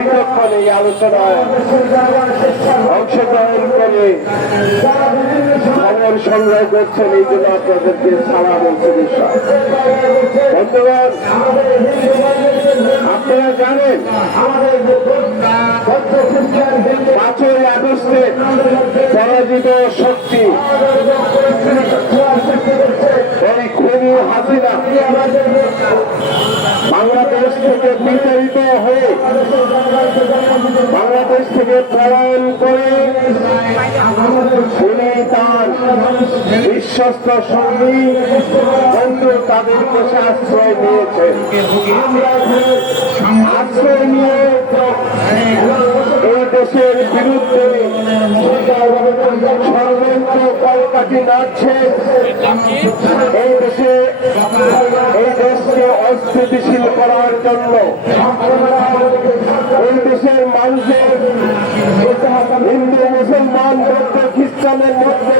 বিচক্ষণ এই আলোচনায় অংশগ্রহণ করে খবর সংগ্রহ করছেন এই জন্য আপনাদেরকে ও শুভেচ্ছা। বন্ধুগণ, আপনারা জানেন, পাঁচই আগস্টে পরাজিত শক্তি এই খুনি হাসিনা বাংলাদেশ থেকে বিতাড়িত হয়ে বাংলাদেশ থেকে পলায়ন করে উনি তার বিশ্বস্ত সঙ্গী বন্ধু তাদের কাছে আশ্রয় নিয়েছেন আশ্রয় নিয়ে এই দেশের বিরুদ্ধে অস্থিতিশীল করার জন্য এই দেশের মানুষের হিন্দু, মুসলমান, বৌদ্ধ, খ্রিস্টানের মধ্যে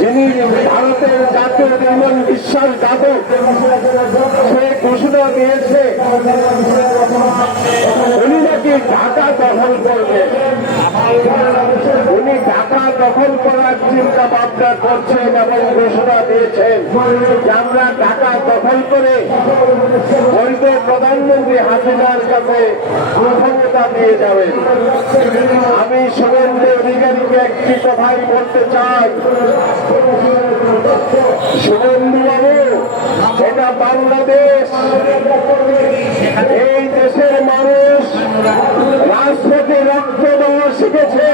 যিনি ভারতের জাতীয় নির্মাণ বিশ্বাস যাদব সে ঘোষণা দিয়েছে উনি নাকি ঢাকা দখল করবে উনি ঢাকা দখল করার চিন্তা ভাবনা করছেন এবং ঘোষণা দিয়েছেন আমরা ঢাকা দখল করে বৈধ প্রধানমন্ত্রী হাসিনার কাছে ক্ষমতা দিয়ে যাবেন। আমি শুভেন্দু অধিকারীকে একটি কথাই বলতে চাই। শুভেন্দু এটা বাংলাদেশ, এই দেশের মানুষ রাজপথে রক্ত শিখেছে।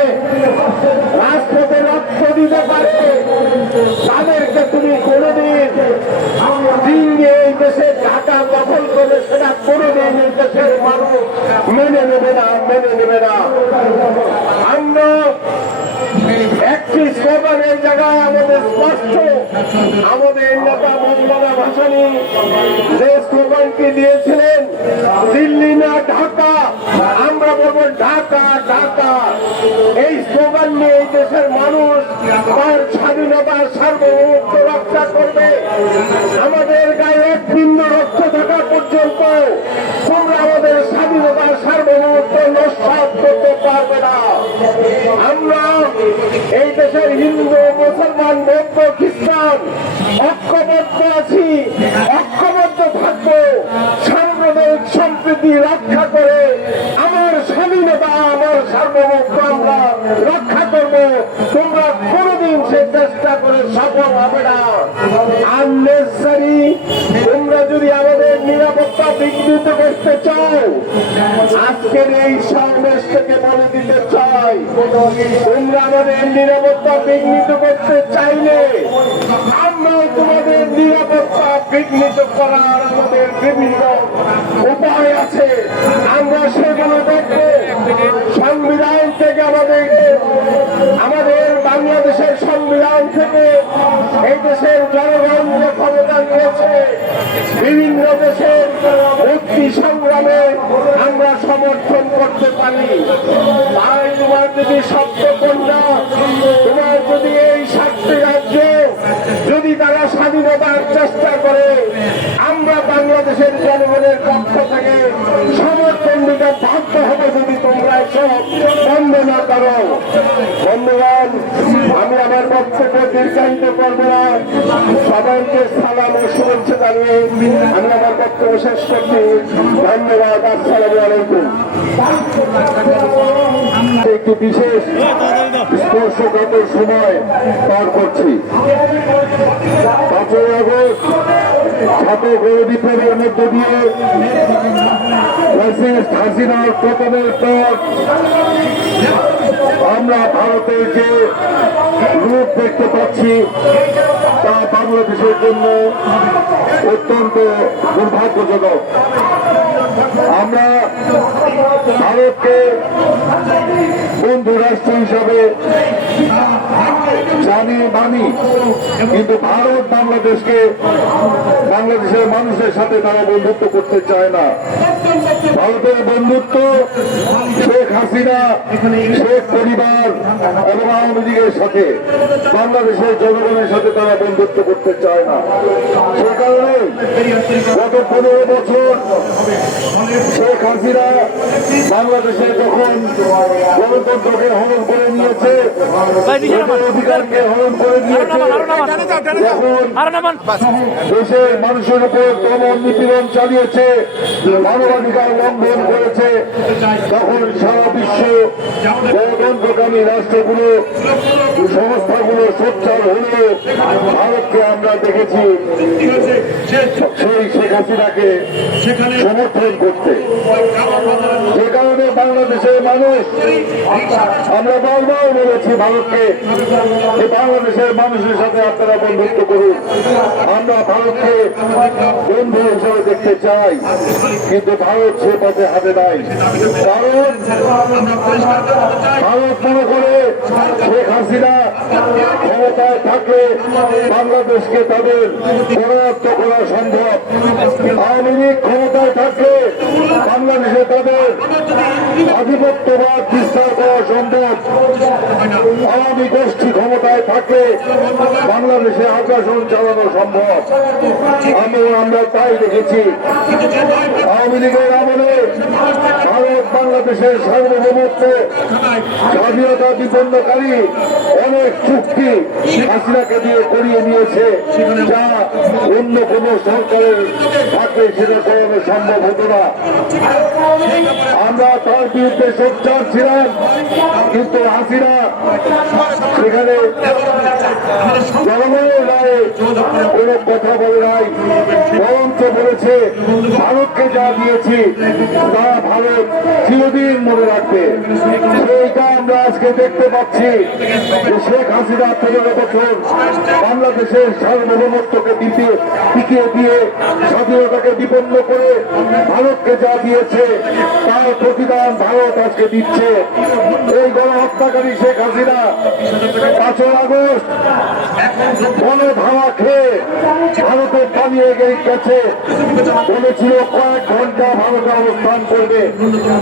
রাজপথে রক্ত দিতে পারে তাদেরকে তুমি কোনোদিন দিনে এই দেশে ঢাকা দখল করে সেটা কোনোদিন এই দেশের মানুষ মেনে নেবে না, মেনে নেবে না। আমরা একটি স্লোগানের জায়গায় আমাদের স্পষ্ট। মৌলানা ভাসানি যে স্লোগানটি দিয়েছিলেন, দিল্লি না ঢাকা, আমরা বলব ঢাকা ঢাকা। এই স্লোগান নিয়ে এই দেশের মানুষ তার স্বাধীনতা সার্বভৌমত্ব রক্ষা করবে। আমাদের গায়ে বিন্দু রক্ত থাকা পর্যন্ত তোমরা আমাদের স্বাধীনতা সার্বভৌমত্ব নস্বাত করতে পারবে না। আমরা এই দেশের হিন্দু, মুসলমান, বৌদ্ধ, খ্রিস্টান, ঐক্যবদ্ধ আছি ঐক্যবদ্ধ থাকব সাম্প্রদায়িক সম্প্রীতি রক্ষা করে আমার স্বাধীনতা আমার সার্বভৌমত্ব আমরা রক্ষা করব তোমরা কোনোদিন সে চেষ্টা করে সফল হবে না তোমরা যদি আমাদের নিরাপত্তা বিঘ্নিত করতে চাও, আজকের এই সমাবেশ থেকে বলে দিতে চাই, তোমরা আমাদের নিরাপত্তা বিঘ্নিত করতে চাইলে তোমাদের নিরাপত্তা বিঘ্নিত করার আমাদের বিভিন্ন উপায় আছে। আমরা সেগুলো দেখব। সংবিধান থেকে আমাদেরকে আমাদের বাংলাদেশের সংবিধান থেকে এই দেশের জনগণ যে ক্ষমতা নিয়েছে, বিভিন্ন দেশের মুক্তি সংগ্রামে আমরা সমর্থন করতে পারি। তাই তোমার যদি সত্য বক্তব্য দীর্ঘায়িত করব না সবাইকে সালাম ও একটি বিশেষ স্পর্শগত সময় পার করছি। পাঁচই আগস্ট গৌর বিপ্লবের মধ্য দিয়ে হাসিনার পতনের পর আমরা ভারতের যে রূপ দেখতে পাচ্ছি, তা বাংলাদেশের জন্য অত্যন্ত দুর্ভাগ্যজনক। আমরা ভারতকে বন্ধু রাষ্ট্র হিসাবে জানি মানি, কিন্তু ভারত বাংলাদেশকে বাংলাদেশের মানুষের সাথে তারা বন্ধুত্ব করতে চায় না। ভারতের বন্ধুত্ব শেখ হাসিনা, শেখ পরিবার এবং আওয়ামী লীগের সাথে, বাংলাদেশের জনগণের সাথে তারা বন্ধুত্ব করতে চায় না। সে কারণে গত পনেরো বছর শেখ হাসিনা বাংলাদেশে যখন গণতন্ত্রকে হরণ করে নিয়েছে ভোটের অধিকারকে হরণ আমার নিয়েছে দেশের মানুষের উপর দমন নিপীড়ন চালিয়েছে মানবাধিকার লঙ্ঘন করেছে তখন সারা বিশ্ব গণতন্ত্রকামী রাষ্ট্রগুলো সংস্থাগুলো সোচ্চার হলেও ভারতকে আমরা দেখেছি সেই শেখ হাসিনাকে সমর্থন করতে। যে কারণে বাংলাদেশের মানুষ আমরা বারবার বলেছি ভারতকে বাংলাদেশের মানুষের সাথে আপনারা বন্ধুত্ব করুন। আমরা ভারতকে বন্ধু হিসেবে দেখতে চাই, কিন্তু ভারত সে পথে হাতে নাই। কারণ ভারত মনে করে শেখ হাসিনা ক্ষমতায় থাকলে বাংলাদেশকে তাদের পরায়ত্ত করা সম্ভব। আওয়ামী লীগ ক্ষমতায় থাকলে বাংলাদেশে তাদের আধিপত্যবাদ বিস্তার করা সম্ভব। আওয়ামী গোষ্ঠী ক্ষমতায় থাকলে বাংলাদেশে আগ্রাসন চালানো সম্ভব। আমি আমরা তাই দেখেছি। আওয়ামী লীগের আমলে বাংলাদেশের সার্বভৌমত্ব, স্বাধীনতা বিপন্নকারী অনেক চুক্তি হাসিনাকে দিয়ে করিয়ে নিয়েছে, যা অন্য কোন সরকারের থাকলে সেটা করানো সম্ভব হতো না। আমরা তার বিরুদ্ধে সোচ্চার ছিলাম, কিন্তু হাসিনা সেখানে জনগণের রায়ে কোনো কথা বলে নাই, বরঞ্চ বলেছে, ভারতকে যা দিয়েছি তা ভারত চিরদিন মনে রাখবে। সেইটা আমরা আজকে দেখতে পাচ্ছি যে শেখ হাসিনা পনেরো বছর বাংলাদেশের সার্বভৌমত্বকে দিতে টিকিয়ে দিয়ে স্বাধীনতাকে বিপন্ন করে ভারতকে যা দিয়েছে, তার প্রতিদান ভারত আজকে দিচ্ছে। এই গণহত্যাকারী শেখ হাসিনা পাঁচই আগস্ট বন ধাওয়া খেয়ে ভারতে পালিয়ে গেছে। বলেছিল কয়েক ঘণ্টা ভারতে অবস্থান করবে।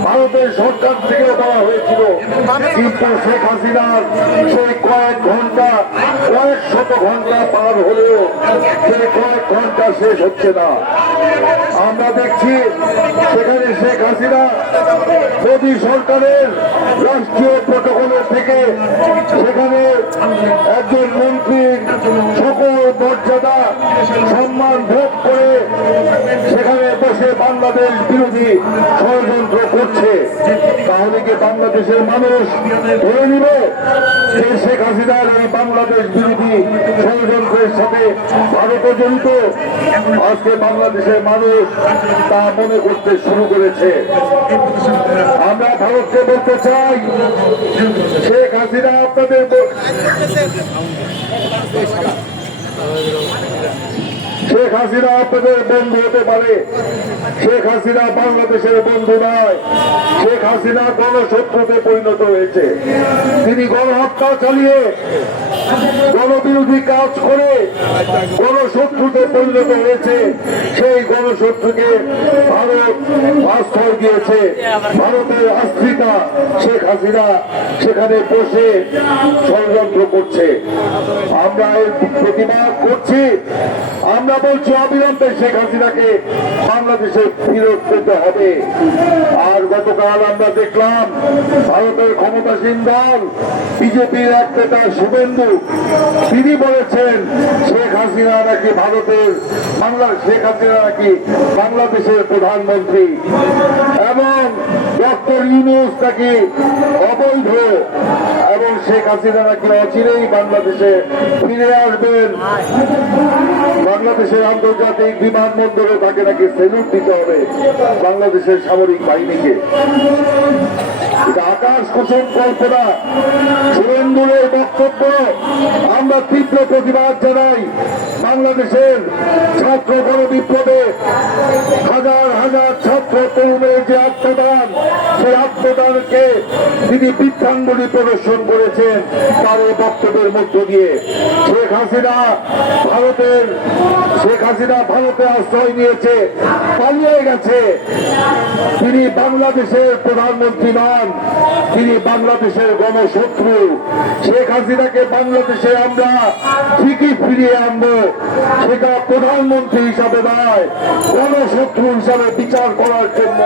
ভারতের সরকার থেকেও দেওয়া হয়েছিল। কিন্তু শেখ হাসিনার সেই কয়েক ঘণ্টা, কয়েক শত ঘণ্টা পার হলেও সেই কয়েক ঘণ্টা শেষ হচ্ছে না। আমরা দেখছি সেখানে শেখ হাসিনা মোদী সরকারের রাষ্ট্রীয় প্রোটোকলের থেকে সেখানে একজন মন্ত্রীর সকল মর্যাদা, সম্মান ভোগ করে বাংলাদেশ বিরোধী ষড়যন্ত্র করছে। তাহলে কি বাংলাদেশের মানুষ ধরে নিবে? যে শেখ হাসিনার এই বাংলাদেশ বিরোধী ষড়যন্ত্রের সাথে ভারতও জড়িত? আজকে বাংলাদেশের মানুষ তা মনে করতে শুরু করেছে। আমরা ভারতকে বলতে চাই, শেখ হাসিনা আপনাদের শেখ হাসিনা আপনাদের বন্ধু হতে পারে। শেখ হাসিনা বাংলাদেশের বন্ধু নয়। শেখ হাসিনা গণশত্রুতে পরিণত হয়েছে। তিনি গণহত্যা চালিয়ে গণবিরোধী কাজ করে গণশত্রুতে পরিণত হয়েছে। সেই গণশত্রুকে ভারত আশ্রয় দিয়েছে। ভারতের আশ্রিতা শেখ হাসিনা সেখানে বসে ষড়যন্ত্র করছে। আমরা এর প্রতিবাদ করছি। আমরা বলছি, অবিলম্বে শেখ হাসিনাকে বাংলাদেশে ফিরত পেতে হবে। আর গতকাল আমরা দেখলাম, ভারতের ক্ষমতাসীন দল, বিজেপির এক নেতা শুভেন্দু তিনি বলেছেন, শেখ হাসিনা নাকি ভারতের বাংলা, শেখ হাসিনা নাকি বাংলাদেশের প্রধানমন্ত্রী। এবং ডক্টর ইউনুস নাকি অবৈধ, এবং শেখ হাসিনা নাকি অচিরেই বাংলাদেশে ফিরে আসবেন। বাংলাদেশের আন্তর্জাতিক বিমানবন্দরে তাকে নাকি সেলুট দিতে হবে বাংলাদেশের সামরিক বাহিনীকে। আকাশ কুসুম কল্পনা। সুরেন্দ্রের এই বক্তব্য আমরা তীব্র প্রতিবাদ জানাই বাংলাদেশের ছাত্র গণ তিনি বৃদ্ধাঙ্গুলি প্রদর্শন করেছেন তার এই বক্তব্যের মধ্য দিয়ে। শেখ হাসিনা ভারতের শেখ হাসিনা ভারতে আশ্রয় নিয়েছে, পালিয়ে গেছে। তিনি বাংলাদেশের প্রধানমন্ত্রী নন, তিনি বাংলাদেশের গণশত্রু। শেখ হাসিনাকে বাংলাদেশে আমরা ঠিকই ফিরিয়ে আনব। সেটা প্রধানমন্ত্রী হিসাবে নয়, গণশত্রু হিসাবে বিচার করার জন্য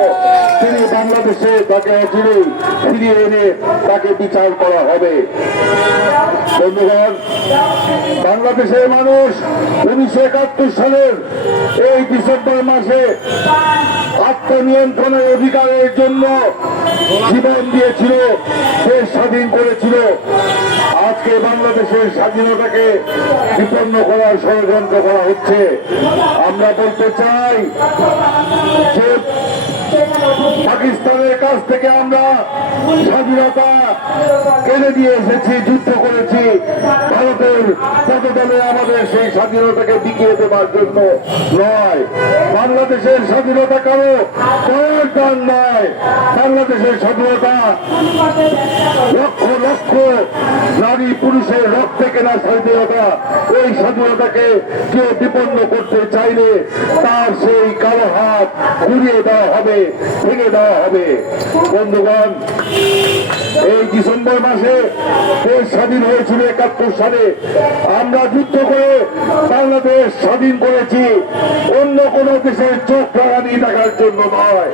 তিনি বাংলাদেশে তাকে অচিরেই ফিরিয়ে এনে তাকে বিচার করা হবে। বাংলাদেশের মানুষ উনিশশো একাত্তর সালের এই ডিসেম্বর মাসে আত্মনিয়ন্ত্রণের অধিকারের জন্য জীবন দিয়েছিল, দেশ স্বাধীন করেছিল। আজকে বাংলাদেশের স্বাধীনতাকে বিপন্ন করার ষড়যন্ত্র করা হচ্ছে। আমরা বলতে চাই যে পাকিস্তানের কাছ থেকে আমরা স্বাধীনতা কেড়ে নিয়ে এসেছি, যুদ্ধ করেছি। ভারতের পদদলে আমাদের সেই স্বাধীনতাকে বিকিয়ে দেওয়ার জন্য নয়। বাংলাদেশের স্বাধীনতা কারও কয়েক নয়। বাংলাদেশের স্বাধীনতা লক্ষ লক্ষ নারী পুরুষের রক্তে কেনা স্বাধীনতা এই স্বাধীনতাকে কেউ বিপন্ন করতে চাইলে তার সেই কালো হাত ঘুরিয়ে দেওয়া হবে। ভেঙে দেওয়া হবে। বন্ধুগণ, এই ডিসেম্বর মাসে দেশ স্বাধীন হয়েছিল একাত্তর সালে। আমরা যুদ্ধ করে বাংলাদেশ স্বাধীন করেছি। অন্য কোনো দেশের চোখ রাগানি দেখার জন্য নয়।